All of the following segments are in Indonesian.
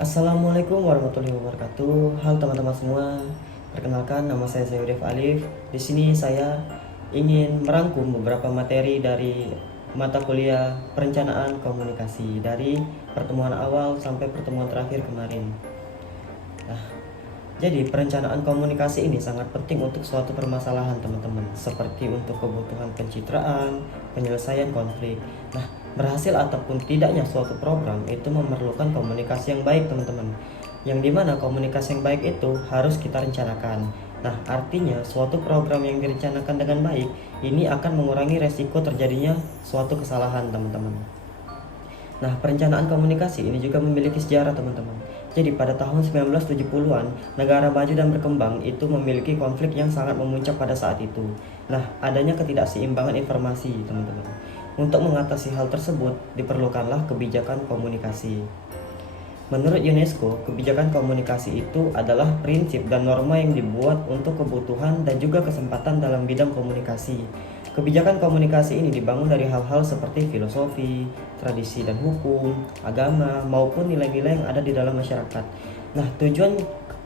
Assalamualaikum warahmatullahi wabarakatuh. Halo teman-teman semua. Perkenalkan, nama saya Zayudef Alif. Di sini saya ingin merangkum beberapa materi dari mata kuliah perencanaan komunikasi dari pertemuan awal sampai pertemuan terakhir kemarin. Nah, jadi perencanaan komunikasi ini sangat penting untuk suatu permasalahan teman-teman, seperti untuk kebutuhan pencitraan, penyelesaian konflik. Nah, berhasil ataupun tidaknya suatu program itu memerlukan komunikasi yang baik teman-teman. Yang dimana komunikasi yang baik itu harus kita rencanakan. Nah, artinya suatu program yang direncanakan dengan baik ini akan mengurangi resiko terjadinya suatu kesalahan teman-teman. Nah, perencanaan komunikasi ini juga memiliki sejarah teman-teman. Jadi pada tahun 1970-an, negara maju dan berkembang itu memiliki konflik yang sangat memuncak pada saat itu. Nah, adanya ketidakseimbangan informasi teman-teman. Untuk mengatasi hal tersebut, diperlukanlah kebijakan komunikasi. Menurut UNESCO, kebijakan komunikasi itu adalah prinsip dan norma yang dibuat untuk kebutuhan dan juga kesempatan dalam bidang komunikasi. Kebijakan komunikasi ini dibangun dari hal-hal seperti filosofi, tradisi dan hukum, agama, maupun nilai-nilai yang ada di dalam masyarakat. Nah, tujuan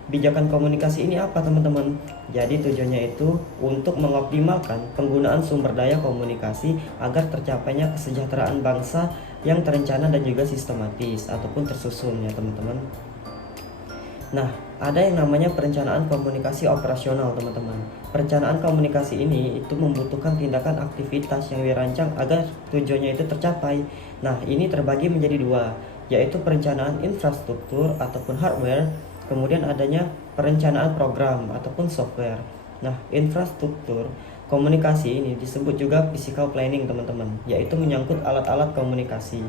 kebijakan komunikasi ini apa teman-teman? Jadi tujuannya itu untuk mengoptimalkan penggunaan sumber daya komunikasi agar tercapainya kesejahteraan bangsa yang terencana dan juga sistematis ataupun tersusun ya teman-teman. Nah, ada yang namanya perencanaan komunikasi operasional teman-teman. Perencanaan komunikasi ini itu membutuhkan tindakan aktivitas yang dirancang agar tujuannya itu tercapai. Nah, ini terbagi menjadi dua, yaitu perencanaan infrastruktur ataupun hardware, kemudian adanya perencanaan program ataupun software. Nah, infrastruktur komunikasi ini disebut juga physical planning teman-teman, yaitu menyangkut alat-alat komunikasi.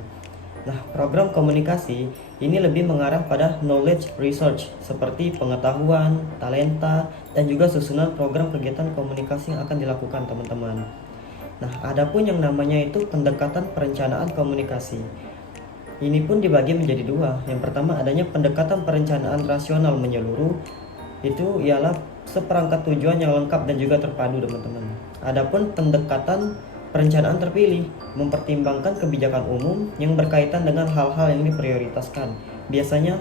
Nah, program komunikasi ini lebih mengarah pada knowledge research seperti pengetahuan, talenta, dan juga susunan program kegiatan komunikasi yang akan dilakukan teman-teman. Nah, adapun yang namanya itu pendekatan perencanaan komunikasi. Ini pun dibagi menjadi dua. Yang pertama adanya pendekatan perencanaan rasional menyeluruh. Itu ialah seperangkat tujuan yang lengkap dan juga terpadu teman-teman. Adapun pendekatan perencanaan terpilih mempertimbangkan kebijakan umum yang berkaitan dengan hal-hal yang diprioritaskan. Biasanya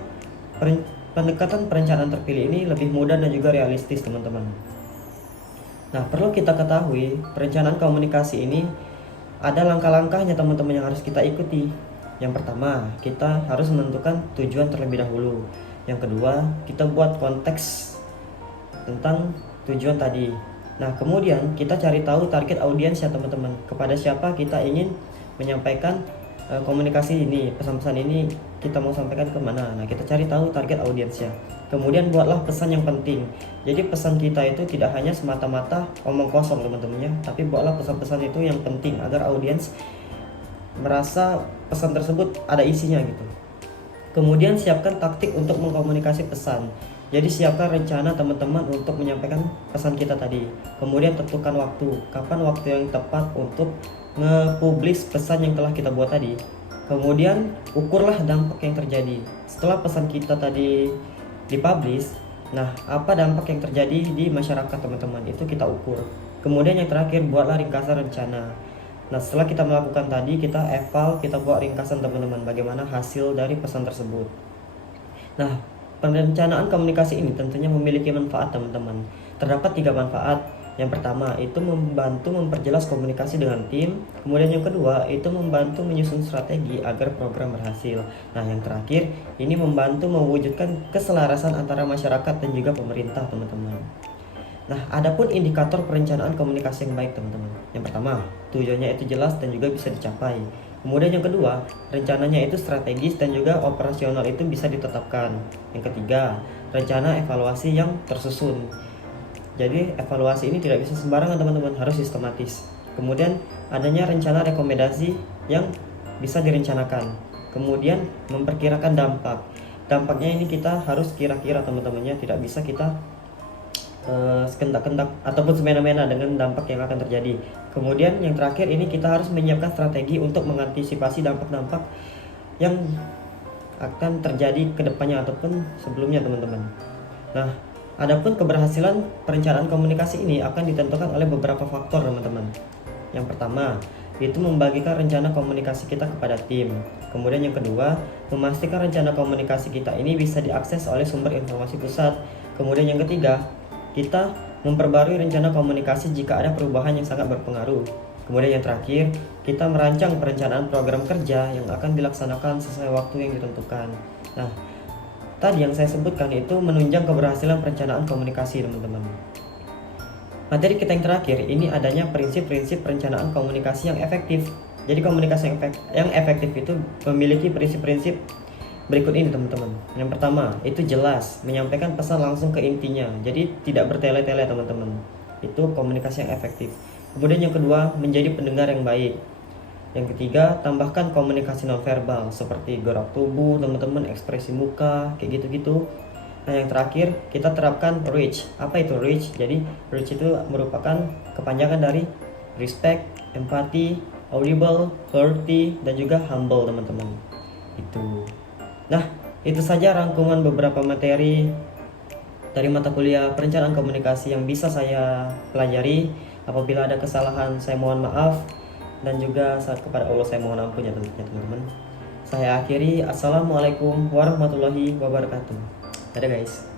pendekatan perencanaan terpilih ini lebih mudah dan juga realistis teman-teman. Nah, perlu kita ketahui perencanaan komunikasi ini ada langkah-langkahnya teman-teman yang harus kita ikuti. Yang pertama, kita harus menentukan tujuan terlebih dahulu. Yang kedua, kita buat konteks tentang tujuan tadi. Nah, kemudian kita cari tahu target audiens ya teman-teman. Kepada siapa kita ingin menyampaikan komunikasi ini, pesan-pesan ini kita mau sampaikan ke mana. Nah, kita cari tahu target audiensnya. Kemudian buatlah pesan yang penting. Jadi pesan kita itu tidak hanya semata-mata omong kosong teman-teman ya, tapi buatlah pesan-pesan itu yang penting agar audiens merasa pesan tersebut ada isinya gitu. Kemudian siapkan taktik untuk mengkomunikasi pesan. Jadi siapkan rencana teman-teman untuk menyampaikan pesan kita tadi. Kemudian tentukan waktu, kapan waktu yang tepat untuk nge-publish pesan yang telah kita buat tadi. Kemudian ukurlah dampak yang terjadi. Setelah pesan kita tadi dipublish, nah apa dampak yang terjadi di masyarakat teman-teman itu kita ukur. Kemudian yang terakhir buatlah ringkasan rencana. Nah, setelah kita melakukan tadi, kita eval, kita buat ringkasan teman-teman bagaimana hasil dari pesan tersebut. Nah, perencanaan komunikasi ini tentunya memiliki manfaat teman-teman. Terdapat 3 manfaat. Yang pertama, itu membantu memperjelas komunikasi dengan tim. Kemudian yang kedua, itu membantu menyusun strategi agar program berhasil. Nah, yang terakhir, ini membantu mewujudkan keselarasan antara masyarakat dan juga pemerintah teman-teman. Nah, adapun indikator perencanaan komunikasi yang baik teman-teman. Yang pertama, tujuannya itu jelas dan juga bisa dicapai. Kemudian yang kedua, rencananya itu strategis dan juga operasional itu bisa ditetapkan. Yang ketiga, rencana evaluasi yang tersusun. Jadi evaluasi ini tidak bisa sembarangan teman-teman, harus sistematis. Kemudian adanya rencana rekomendasi yang bisa direncanakan. Kemudian memperkirakan dampak. Dampaknya ini kita harus kira-kira teman-temannya, tidak bisa kita sekendak-kendak ataupun semena-mena dengan dampak yang akan terjadi. Kemudian yang terakhir ini kita harus menyiapkan strategi untuk mengantisipasi dampak-dampak yang akan terjadi ke depannya ataupun sebelumnya teman-teman. Nah, adapun keberhasilan perencanaan komunikasi ini akan ditentukan oleh beberapa faktor teman-teman. Yang pertama, itu membagikan rencana komunikasi kita kepada tim. Kemudian yang kedua, memastikan rencana komunikasi kita ini bisa diakses oleh sumber informasi pusat. Kemudian yang ketiga, kita memperbarui rencana komunikasi jika ada perubahan yang sangat berpengaruh. Kemudian yang terakhir, kita merancang perencanaan program kerja yang akan dilaksanakan sesuai waktu yang ditentukan. Nah, tadi yang saya sebutkan itu menunjang keberhasilan perencanaan komunikasi, teman-teman. Materi kita yang terakhir ini adanya prinsip-prinsip perencanaan komunikasi yang efektif. Jadi komunikasi yang efektif itu memiliki prinsip-prinsip berikut ini, teman-teman. Yang pertama, itu jelas, menyampaikan pesan langsung ke intinya. Jadi tidak bertele-tele, teman-teman. Itu komunikasi yang efektif. Kemudian yang kedua, menjadi pendengar yang baik. Yang ketiga, tambahkan komunikasi nonverbal seperti gerak tubuh, teman-teman, ekspresi muka, kayak gitu-gitu. Nah, yang terakhir, kita terapkan REACH. Apa itu REACH? Jadi, REACH itu merupakan kepanjangan dari respect, empathy, audible, hearty, dan juga humble, teman-teman. Itu. Nah, itu saja rangkuman beberapa materi dari mata kuliah perencanaan komunikasi yang bisa saya pelajari. Apabila ada kesalahan, saya mohon maaf. Dan juga kepada Allah saya mohon ampun ya teman-teman. Saya akhiri. Assalamualaikum warahmatullahi wabarakatuh. Dadah guys.